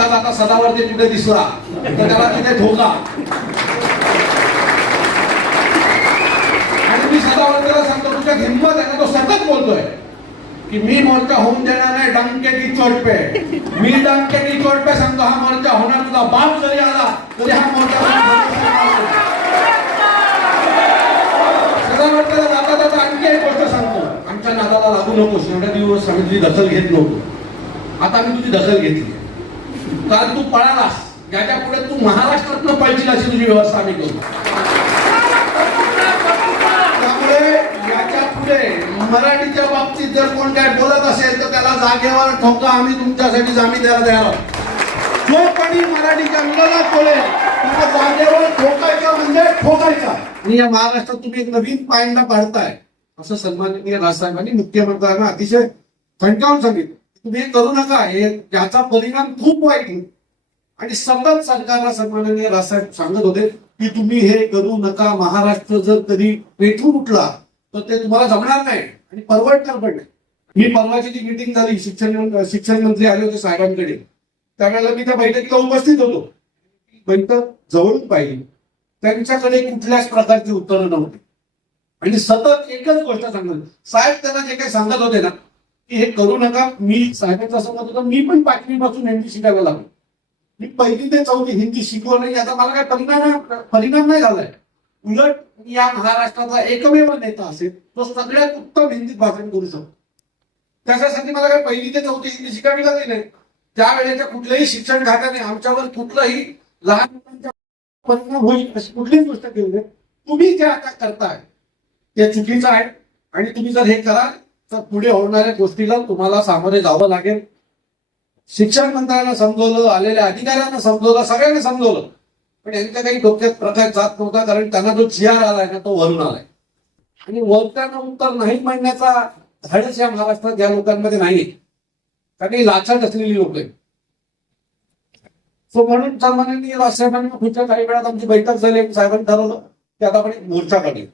जाता जाता सदावरती कुठे दिसला तर त्याला तिथे ठोका. आणि मी सदावर्तीला सांगतो तुझ्या हिंमत आहे ना तो सतत बोलतोय. की मी मोर्चा होऊन देणार नाही डंके की चोट पे मी डंके की चोट पे सांगतो हा मोर्चा होणार तुझा बाप जरी आला तरी हा मोर्चा सदावर्तीला जाता जाता आणखी एक गोष्ट सांगतो. आमच्या नादाला लागू नकोस एवढ्या दिवस आम्ही तुझी दखल घेत नव्हतो. आता मी तुझी दखल घेतली. काल तू पळालास. याच्यापुढे तू महाराष्ट्रातनं पळशील अशी तुझी व्यवस्था आम्ही करू. त्यामुळे याच्यापुढे मराठीच्या बाबतीत जर कोण काय बोलत असेल तर त्याला जागेवर ठोका आम्ही तुमच्यासाठी जामीन द्यायला तयार आहोत. जो कोणी मराठीच्या विरोधात बोलेल त्याला जागेवर ठोकायचा म्हणजे ठोकायचा. आणि या महाराष्ट्रात तुम्ही एक नवीन पायंडा पाडताय असं सन्माननीय राजसाहेबांनी मुख्यमंत्र्यांना अतिशय ठणकावून सांगितलं. तुम्ही करू नका. हे याचा परिणाम खूप वाईट आहे. आणि सतत सरकारला सन्मानाने रासाहेब सांगत होते की तुम्ही हे करू नका. महाराष्ट्र जर कधी पेटून उठला तर ते तुम्हाला जमणार नाही. आणि परवडणार पण नाही. मी परवाची जी मिटिंग झाली शिक्षण शिक्षण मंत्री आले होते साहेबांकडे. त्यावेळेला मी त्या बैठकीला उपस्थित होतो. बैठक जवळून पाहिली. त्यांच्याकडे कुठल्याच प्रकारची उत्तरं नव्हती. आणि सतत एकच गोष्ट सांगत साहेब त्यांना जे काही सांगत होते ना हे करू नका मी साहेबांचा असं मत मी पण पाचवीपासून हिंदी शिकायला लागलो. मी पहिली ते चौथी हिंदी शिकलो नाही याचा मला काय परिणाम परिणाम नाही झालाय. उलट या महाराष्ट्राचा एकमेव नेता असेल तो सगळ्यात उत्तम हिंदीत भाषण करू शकतो. त्याच्यासाठी मला काय पहिली ते चौथी हिंदी शिकावी लागली नाही. त्यावेळेच्या कुठल्याही शिक्षण खात्याने आमच्यावर कुठलंही लहान मुलांच्या परिणाम होईल अशी कुठलीच गोष्ट केली नाही. तुम्ही जे आता करताय ते चुकीचं आहे. आणि तुम्ही जर हे कराल तर पुढे होणाऱ्या गोष्टीला तुम्हाला सामोरे जावं लागेल. शिक्षण मंत्र्यांना समजवलं आलेल्या अधिकाऱ्यांना समजवलं सगळ्यांना समजवलं. पण यांच्या काही डोक्यात प्रकार जात नव्हता कारण त्यांना जो जिहार आलाय ना तो वरून आलाय. आणि वरत्यानं उत्तर नाही म्हणण्याचा धाडस या महाराष्ट्रात या लोकांमध्ये नाही कारण ही लाचार असलेली लोक आहेत. सो म्हणून सन्माननीय राजसाहेबांनी पुढच्या काही वेळात आमची बैठक झाली साहेबांनी ठरवलं की आता आपण एक मोर्चा काढूया.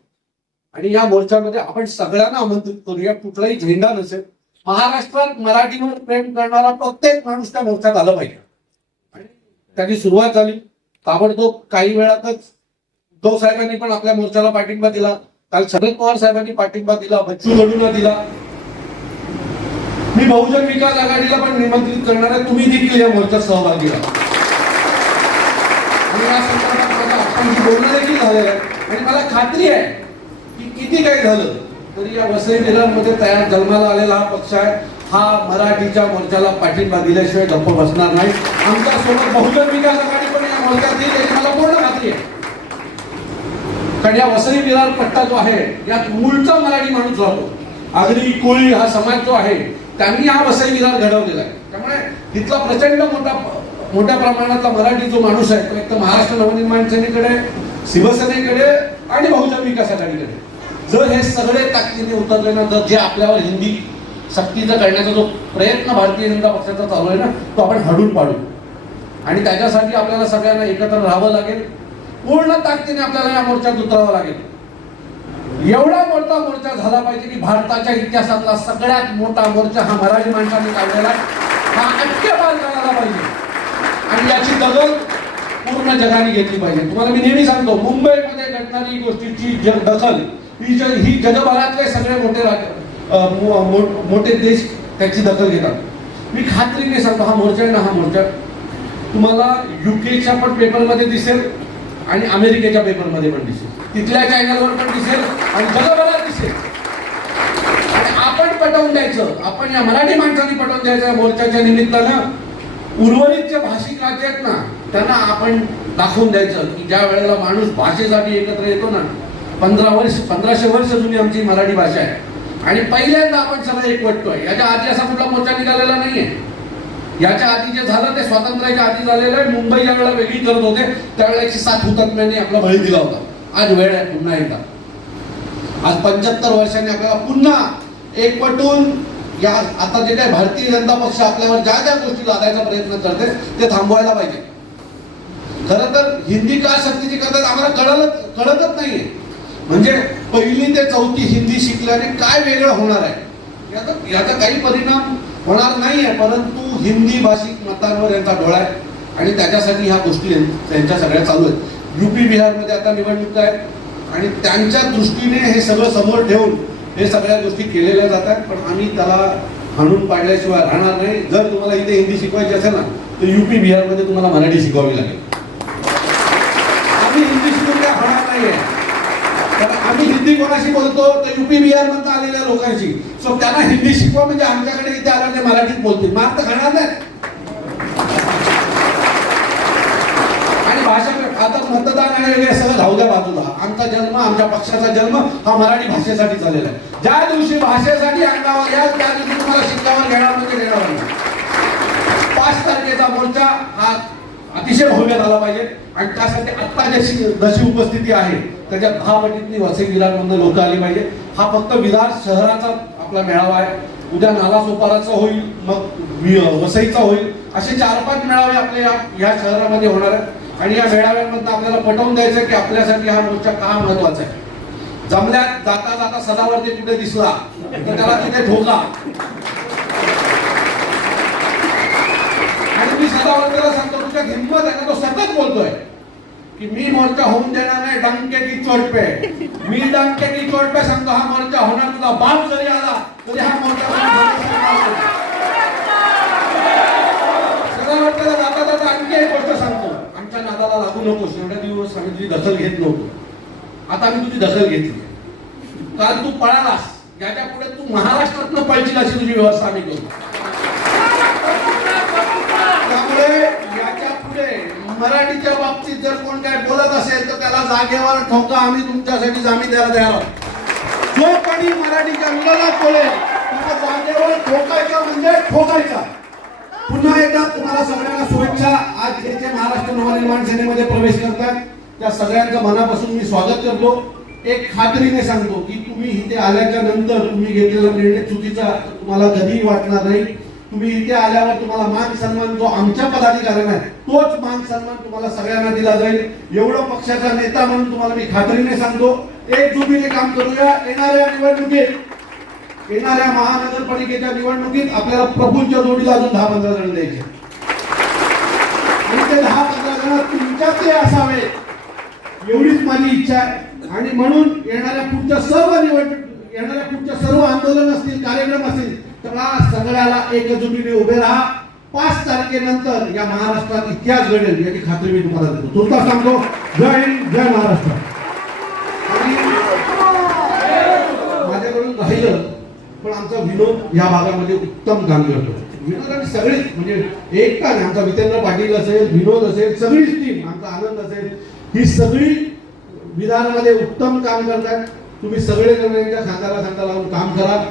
आणि या मोर्चामध्ये आपण सगळ्यांना आमंत्रित करूया कुठलाही झेंडा नसेल. महाराष्ट्रात मराठीवर प्रेम करणारा प्रत्येक माणूस त्या मोर्चात आला पाहिजे. आणि त्याची सुरुवात झाली. ताबडतोब काही वेळातच उद्धव साहेबांनी पण आपल्या मोर्चाला पाठिंबा दिला. काल शरद पवार साहेबांनी पाठिंबा दिला बच्चू कडूला दिला. मी बहुजन विकास आघाडीला पण निमंत्रित करणार आहे. तुम्ही देखील या मोर्चात सहभागी व्हा आणि या संदर्भात माझं आपण बोलणं देखील झालेलं आहे. आणि मला खात्री आहे किती काही झालं तरी या वसई विरांमध्ये तयार जन्माला आलेला हा पक्ष आहे. हा मराठीच्या मोर्चाला पाठिंबा दिल्याशिवाय गप्प बसणार नाही. आमच्यासोबत बहुजन विकास आघाडी पण या मोर्चात येईल याची मला पूर्ण खात्री आहे. कारण या वसई विरार पट्टा जो आहे यात मूळचा मराठी माणूस राहतो. आगरी कोळी हा समाज जो आहे त्यांनी हा वसई विरार घडवलेला आहे. त्यामुळे तिथला प्रचंड मोठा मोठ्या प्रमाणातला मराठी जो माणूस आहे तो एक तर महाराष्ट्र नवनिर्माण सेनेकडे शिवसेनेकडे आणि बहुजन विकास आघाडीकडे. जर हे सगळे ताकदीने उतरले ना तर जे आपल्यावर हिंदी सक्तीचं करण्याचा जो प्रयत्न भारतीय जनता पक्षाचा चालू आहे ना तो आपण हडून पाडू. आणि त्याच्यासाठी आपल्याला सगळ्यांना एकत्र राहावं लागेल. पूर्ण ताकदीने आपल्याला या मोर्चात उतरावं लागेल. एवढा मोठा मोर्चा झाला पाहिजे की भारताच्या इतिहासातला सगळ्यात मोठा मोर्चा हा मराठी माणसाने काढलेला हा अटके पार करायला पाहिजे. आणि याची दखल पूर्ण जगाने घेतली पाहिजे. तुम्हाला मी नेहमी सांगतो मुंबईमध्ये घडणारी गोष्टीची जग दखल ही जग ही जगभरातले सगळे मोठे राज्य मोठे देश त्याची दखल घेतात. मी खात्रीने सांगतो हा मोर्चा आहे ना हा मोर्चा. तुम्हाला युकेच्या पण पेपरमध्ये दिसेल आणि अमेरिकेच्या पेपरमध्ये पण दिसेल. तिथल्या चॅनलवर पण दिसेल आणि जगभरात दिसेल. आणि आपण पटवून द्यायचं आपण या मराठी माणसांनी पटवून द्यायचं मोर्चाच्या निमित्तानं. उर्वरित जे भाषिक राज्य आहेत ना त्यांना आपण दाखवून द्यायचं की ज्या वेळेला माणूस भाषेसाठी एकत्र येतो ना पंधरा वर्ष पंधराशे वर्ष जुनी आमची मराठी भाषा आहे. आणि पहिल्यांदा आपण सगळे एकवटतोय याच्या आधी असा कुठला मोर्चा निघालेला नाहीये. याच्या आधी जे झालं ते स्वातंत्र्याच्या आधी झालेलं आहे. मुंबई ज्या वेळेला वेगळी करत होते त्यावेळेला एकशे सात हुतात्म्यांनी आपला बळी दिला होता. आज वेळ आहे पुन्हा एकदा. आज पंच्याहत्तर वर्षांनी आपल्याला पुन्हा एकवटून या आता जे काही भारतीय जनता पक्ष आपल्यावर ज्या ज्या गोष्टी लादायचा प्रयत्न करते ते थांबवायला पाहिजे. खरं तर हिंदी का सक्तीची करतात आम्हाला कळलं कळतच नाहीये. म्हणजे पहिली ते चौथी हिंदी शिकल्याने काय वेगळं होणार आहे? याचा याचा काही परिणाम होणार नाही आहे परंतु हिंदी भाषिक मतांवर यांचा डोळा आहे. आणि त्याच्यासाठी ह्या गोष्टी त्यांच्या सगळ्या चालू आहेत. युपी बिहारमध्ये आता निवडणूक आहे. आणि त्यांच्या दृष्टीने हे सगळं समोर ठेवून हे सगळ्या गोष्टी केलेल्या जातात पण आम्ही त्याला हाणून पाडल्याशिवाय राहणार नाही. जर तुम्हाला इथे हिंदी शिकवायची असेल ना तर युपी बिहारमध्ये तुम्हाला मराठी शिकवावी लागेल आम्ही हिंदी शिकून काय होणार नाहीये कारण आम्ही हिंदी कोणाशी बोलतो तर युपी बिहार मधून आलेल्या लोकांशी. सो त्यांना हिंदी शिकवा म्हणजे आमच्याकडे इथे आल्यावर ते मराठीत बोलतील. मार तर खाणार नाही. आणि भाषा आता मतदान आणि वगैरे सगळं राहू द्या बाजूला. आमचा जन्म आमच्या पक्षाचा जन्म हा मराठी भाषेसाठी झालेला आहे. ज्या दिवशी भाषेसाठी अंगावर या त्या दिवशी तुम्हाला शिकावर घेणार म्हणजे घेणार नाही. पाच तारखेचा मोर्चा हा अतिशय भव्य झाला पाहिजे. आणि त्यासाठी आत्ता जशी जशी उपस्थिती आहे त्याच्या दहा पटीतली वसई विरारमधनं लोक आली पाहिजे. हा फक्त विरार शहराचा आपला मेळावा आहे. उद्या नालासोपाराचा होईल मग वसईचा होईल. असे चार पाच मेळावे आपल्या या या शहरामध्ये होणार आहेत. आणि या मेळाव्यांमधनं आपल्याला पटवून द्यायचं की आपल्यासाठी हा मोर्चा का महत्त्वाचा आहे. जमल्यात जाता जाता सदावरती कुठे दिसला तर त्याला तिथे ठोका. आणि मी सदावर्तीला सांगतो तुझ्या हिंमत आहे ना तो सतत बोलतोय की मी मोर्चा होऊन देणार नाही डंके की चोट पे मी डंके की चोट पे सांगतो हा मोर्चा होणार तुझा बाप जरी आला तरी हा मोर्चा सदावर्तीला जाता जाता आणखी एक गोष्ट सांगतो. आमच्या नादाला लागू नकोस एवढ्या दिवस आम्ही तुझी दखल घेत नव्हतो. आता आम्ही तुझी दखल घेतली. काल तू पळालास याच्यापुढे तू महाराष्ट्रातनं पळशील अशी तुझी व्यवस्था आम्ही करू. त्यामुळे मराठीच्या बाबतीत जर कोण काय बोलत असेल तर त्याला जागेवर ठोका आम्ही तुमच्यासाठी जामीन द्यायला तयार आहोत. जो कोणी मराठीच्या विरोधात बोलेल त्याला जागेवर ठोकायचा म्हणजे ठोकायचा. पुन्हा एकदा तुम्हाला सगळ्यांना शुभेच्छा. आज जे जे महाराष्ट्र नवनिर्माण सेनेमध्ये प्रवेश करतात त्या सगळ्यांचं मनापासून मी स्वागत करतो. एक खात्रीने सांगतो की तुम्ही इथे आल्याच्यानंतर तुम्ही घेतलेला निर्णय चुकीचा तुम्हाला कधीही वाटणार नाही. तुम्ही इथे आल्यावर तुम्हाला मान सन्मान जो आमच्या पदाधिकाऱ्यांना आहे तोच मान सन्मान तुम्हाला सगळ्यांना दिला जाईल. एवढं पक्षाचा नेता म्हणून तुम्हाला मी खात्रीने सांगतो. एकजुटीने काम करूया. येणाऱ्या निवडणुकीत येणाऱ्या महानगरपालिकेच्या निवडणुकीत आपल्याला प्रभूंच्या जोडीला अजून दहा पंधरा जण द्यायचे आणि ते दहा पंधरा जण तुमच्यातले असावे एवढीच माझी इच्छा आहे. आणि म्हणून येणाऱ्या पुढच्या सर्व निवडणूक येणाऱ्या पुढच्या सर्व आंदोलन असतील कार्यक्रम असतील त्याला सगळ्याला एकजुटीने उभे राहा. पाच तारखेनंतर या महाराष्ट्रात इतिहास घडेल याची खात्री मी तुम्हाला देतो. तुमचा सांगतो जय हिंद जय महाराष्ट्र. माझ्याकडून राहिलं पण आमचा विनोद या भागामध्ये उत्तम काम करतो. विनोद आणि सगळीच म्हणजे एकटा का आमचा जितेंद्र पाटील असेल विनोद असेल सगळीच टीम आमचा आनंद असेल. ही सगळी विधानामध्ये उत्तम काम करतात तुम्ही सगळे जण यांच्या खांद्याला खांदा लावून काम करा.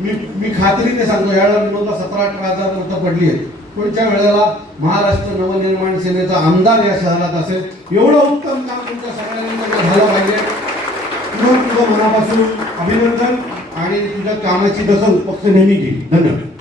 मी मी खात्रीने सांगतो यावेळेला निवडला सतरा अठरा हजार मतं पडली आहेत. पुढच्या वेळेला महाराष्ट्र नवनिर्माण सेनेचा आमदार या शहरात असेल एवढं उत्तम काम तुमच्या सगळ्यांना झालं पाहिजे. तुझं तुझं मनापासून अभिनंदन आणि तुझ्या कामाची दखल पक्ष नेहमी घेईल धन्यवाद.